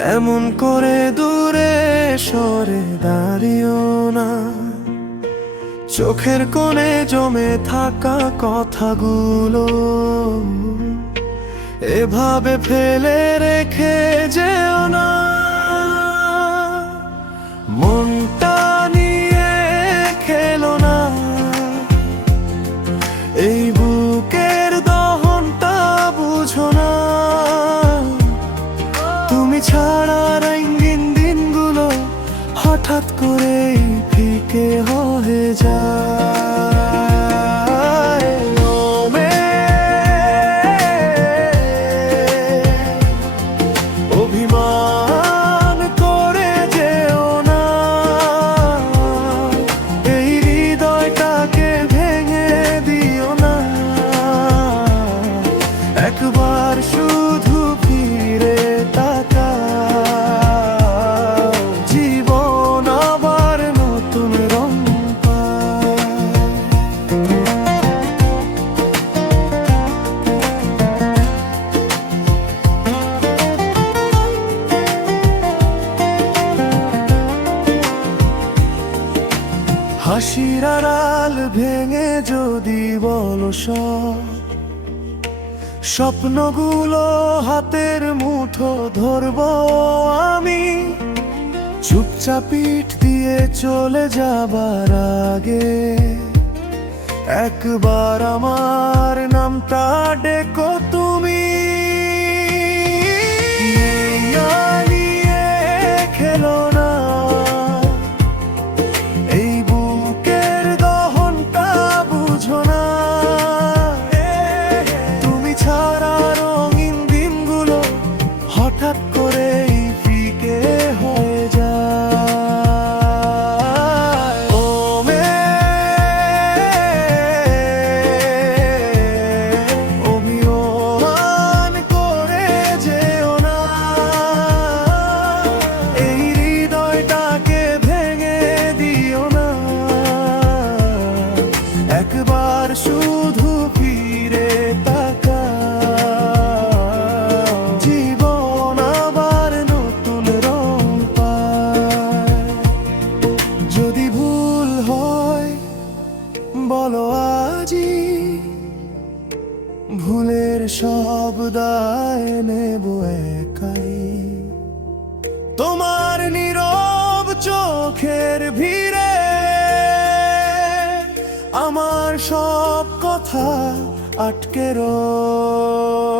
এমন করে দূরে সরে দাঁড়িও না। চোখের কোণে জমে থাকা কথাগুলো এভাবে ফেলে রেখে যেও না। মনটা ছাড়া রঙিন দিনগুলো হঠাৎ করে ফিকে হয়ে যায়। হাসির আড়াল ভেঙে যদি বলো স্বপ্নগুলো হাতের মুঠো ধরব আমি। চুপচাপিঠ দিয়ে চলে যাবার আগে একবার আমার সব দায় নেব একাই। তোমার নীরব চোখের ভিড়ে আমার সব কথা আটকে রয়